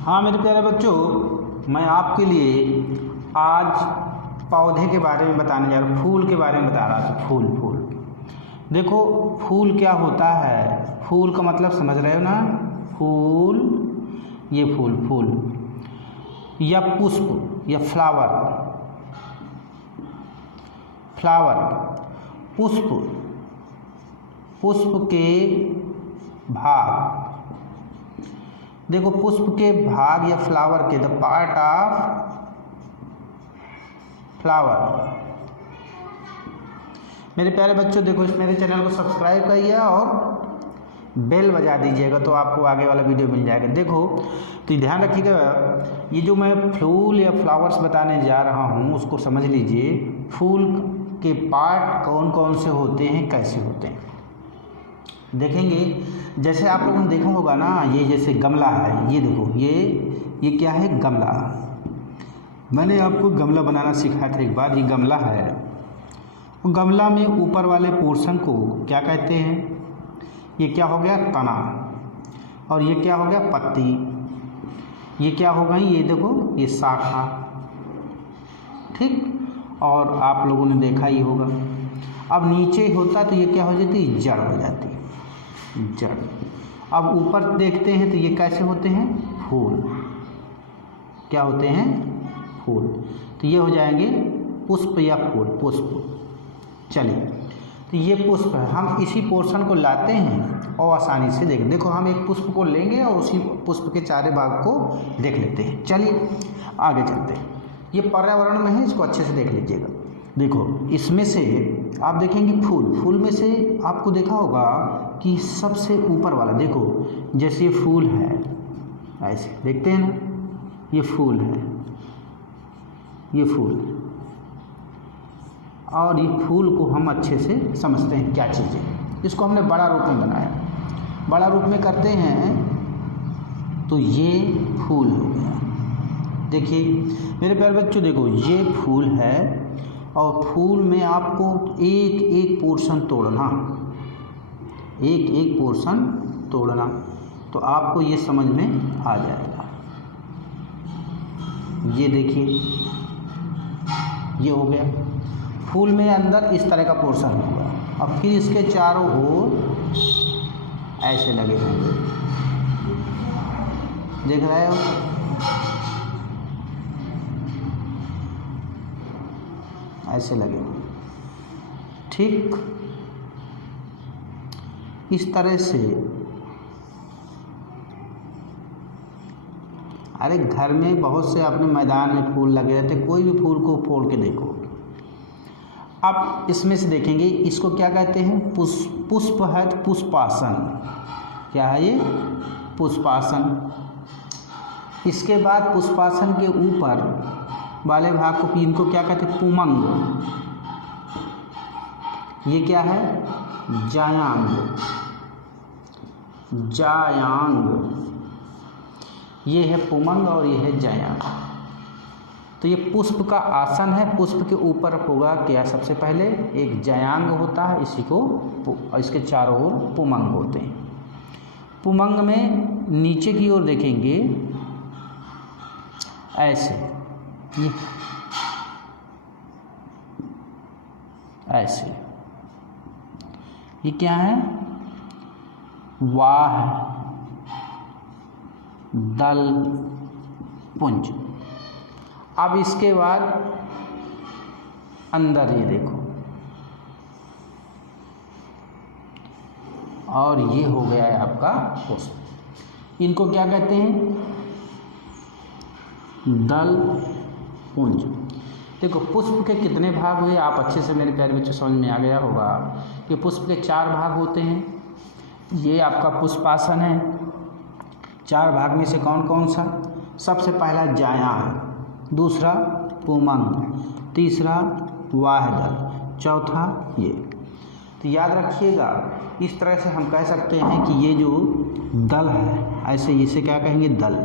हाँ मेरे प्यारे बच्चों, मैं आपके लिए आज पौधे के बारे में बताने जा रहा हूँ, फूल के बारे में बता रहा था। फूल देखो, फूल क्या होता है। फूल का मतलब समझ रहे हो ना। फूल, ये फूल या पुष्प या फ्लावर। पुष्प के भाग। देखो, पुष्प के भाग या फ्लावर के, द पार्ट ऑफ फ्लावर। मेरे प्यारे बच्चों देखो, इस मेरे चैनल को सब्सक्राइब करिए और बेल बजा दीजिएगा तो आपको आगे वाला वीडियो मिल जाएगा। देखो तो ध्यान रखिएगा, ये जो मैं फूल या फ्लावर्स बताने जा रहा हूँ उसको समझ लीजिए। फूल के पार्ट कौन कौन से होते हैं, कैसे होते हैं देखेंगे। जैसे आप लोगों ने देखा होगा ना, ये जैसे गमला है, ये देखो, ये क्या है, गमला। मैंने आपको गमला बनाना सिखाया था एक बार। ये गमला है। गमला में ऊपर वाले पोर्शन को क्या कहते हैं? ये क्या हो गया, तना। और ये क्या हो गया, पत्ती। ये क्या हो गई, ये देखो, ये शाखा। ठीक। और आप लोगों ने देखा ही होगा, अब नीचे होता तो ये क्या हो जाती, जड़ हो जाती, जड़। अब ऊपर देखते हैं तो ये कैसे होते हैं, फूल। क्या होते हैं, फूल। तो ये हो जाएंगे पुष्प या फूल, पुष्प। चलिए, तो ये पुष्प है। हम इसी पोर्शन को लाते हैं और आसानी से देखो, हम एक पुष्प को लेंगे और उसी पुष्प के चारे भाग को देख लेते हैं। चलिए आगे चलते हैं। ये पर्यावरण में है, इसको अच्छे से देख लीजिएगा। देखो, इसमें से आप देखेंगे फूल में से आपको देखा होगा कि सबसे ऊपर वाला, देखो जैसे ये फूल है, ऐसे देखते हैं ना, ये फूल है, ये फूल। और ये फूल को हम अच्छे से समझते हैं क्या चीज़ है। इसको हमने बड़ा रूप में बनाया, बड़ा रूप में करते हैं तो ये फूल हो गया। देखिए मेरे प्यारे बच्चों, देखो ये फूल है और फूल में आपको एक एक पोर्शन तोड़ना, एक एक पोर्शन तोड़ना, तो आपको ये समझ में आ जाएगा। ये देखिए, ये हो गया फूल में अंदर इस तरह का पोर्शन होगा। अब फिर इसके चारों ओर ऐसे लगे होंगे, देख रहे हो, ऐसे लगे होंगे। ठीक इस तरह से। अरे घर में बहुत से अपने मैदान में फूल लगे रहते, कोई भी फूल को फोड़ के देखो। अब इसमें से देखेंगे, इसको क्या कहते हैं, पुष्प है तो पुष्पासन। क्या है ये, पुष्पासन। इसके बाद पुष्पासन के ऊपर वाले भाग को, इनको क्या कहते हैं, पुमंग। ये क्या है, जायांग। ये है पुमंग और ये है जायांग। तो ये पुष्प का आसन है। पुष्प के ऊपर होगा क्या, सबसे पहले एक जायांग होता है, इसी को, इसके चारों ओर पुमंग होते हैं। पुमंग में नीचे की ओर देखेंगे ऐसे, ये ऐसे, ये क्या है, वाह दल पुंज। अब इसके बाद अंदर ये देखो, और ये हो गया है आपका पुष्प। इनको क्या कहते हैं, दल पुंज। देखो पुष्प के कितने भाग हुए, आप अच्छे से मेरे प्यारे बच्चों समझ में आ गया होगा कि पुष्प के 4 भाग होते हैं। ये आपका पुष्पासन है। 4 भाग में से कौन कौन सा, सबसे पहला जायांग, दूसरा पुमंग, तीसरा वाहदल, चौथा ये। तो याद रखिएगा, इस तरह से हम कह सकते हैं कि ये जो दल है, ऐसे इसे क्या कहेंगे, दल।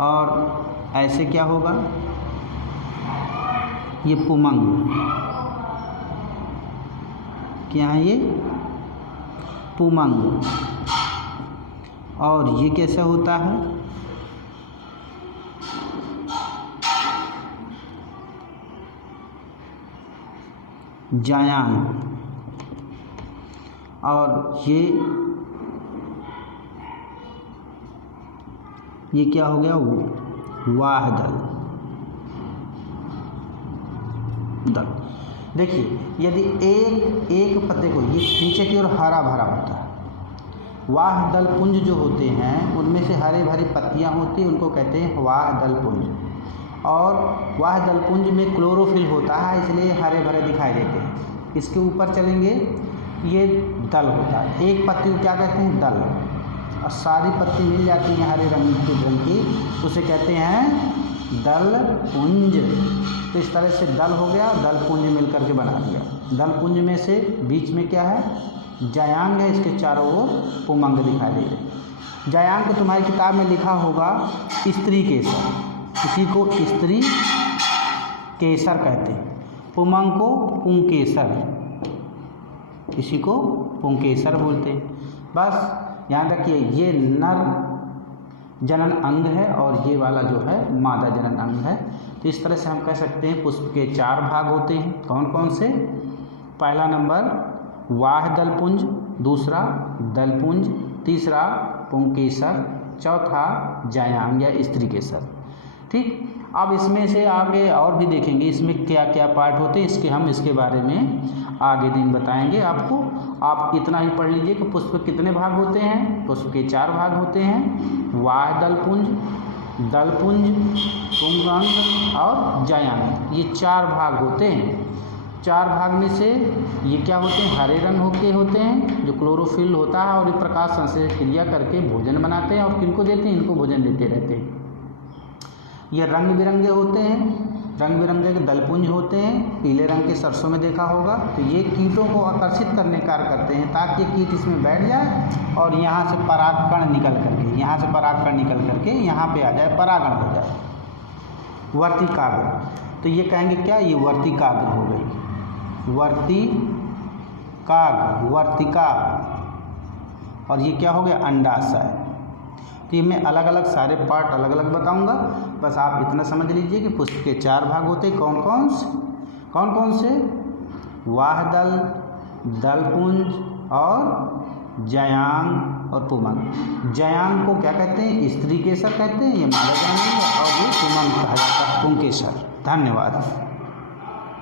और ऐसे क्या होगा, ये पुमंग। क्या है ये, पुमंग। और ये कैसा होता है, जायांग। और ये क्या हो गया, वाह दल। देखिए यदि एक पत्ते को, ये नीचे की ओर हरा भरा होता है, वाह दल पुंज जो होते हैं उनमें से हरे भरी पत्तियां होती हैं, उनको कहते हैं वाह दल पुंज। और वाह दल पुंज में क्लोरोफिल होता है, इसलिए हरे भरे दिखाई देते हैं। इसके ऊपर चलेंगे, ये दल होता है। एक पत्ती को क्या कहते हैं, दल। और सारी पत्ती मिल जाती हैं हरे रंग की, तो उसे कहते हैं दल पुंज। तो इस तरह से दल हो गया, दल पुंज मिल करके बना दिया। दल पुंज में से बीच में क्या है, जायांग है, इसके चारों ओर पुमंग दिखाई दे रहे। जायांग को तुम्हारी किताब में लिखा होगा स्त्री केसर, इसी को स्त्री केसर कहते हैं। पुमंग को पुंकेसर, इसी को पुंकेसर बोलते हैं। बस याद रखिए, ये नर जनन अंग है और ये वाला जो है मादा जनन अंग है। तो इस तरह से हम कह सकते हैं पुष्प के 4 भाग होते हैं। कौन कौन से, पहला नंबर वाह दलपुंज, दूसरा दलपुंज, तीसरा पुंकेसर, चौथा जायांग या स्त्री केसर। ठीक, अब इसमें से आगे और भी देखेंगे इसमें क्या क्या पार्ट होते हैं, इसके बारे में आगे दिन बताएंगे आपको। आप इतना ही पढ़ लीजिए कि पुष्प के कितने भाग होते हैं। पुष्प के 4 भाग होते हैं, वाह दलपुंज, दलपुंज, पुंगांग और जायांग। ये 4 भाग होते हैं। 4 भाग में से ये क्या होते हैं, हरे रंग के होते हैं, जो क्लोरोफिल होता है, और ये प्रकाश संश्लेषण क्रिया करके भोजन बनाते हैं। और किनको देते हैं, इनको भोजन देते रहते हैं। ये रंग बिरंगे होते हैं, रंग बिरंगे के दलपुंज होते हैं, पीले रंग के सरसों में देखा होगा। तो ये कीटों को आकर्षित करने कार्य करते हैं, ताकि ये कीट इसमें बैठ जाए और यहाँ से परागकण निकल करके यहाँ पे आ जाए, परागण हो जाए। वर्तिकाग्र, तो ये कहेंगे क्या, ये वर्तिकाग्र हो गई, वर्तिका। और ये क्या हो गया, अंडाशय। तो ये मैं अलग अलग सारे पार्ट अलग अलग बताऊंगा, बस आप इतना समझ लीजिए कि पुष्प के 4 भाग होते हैं। कौन कौन से, वाह दल, दलपुंज और जायांग और पुमंग। जायांग को क्या कहते हैं, स्त्री केसर कहते हैं, ये मादा जनन, और ये पुमंग कहा जाता है, पुंकेसर। धन्यवाद।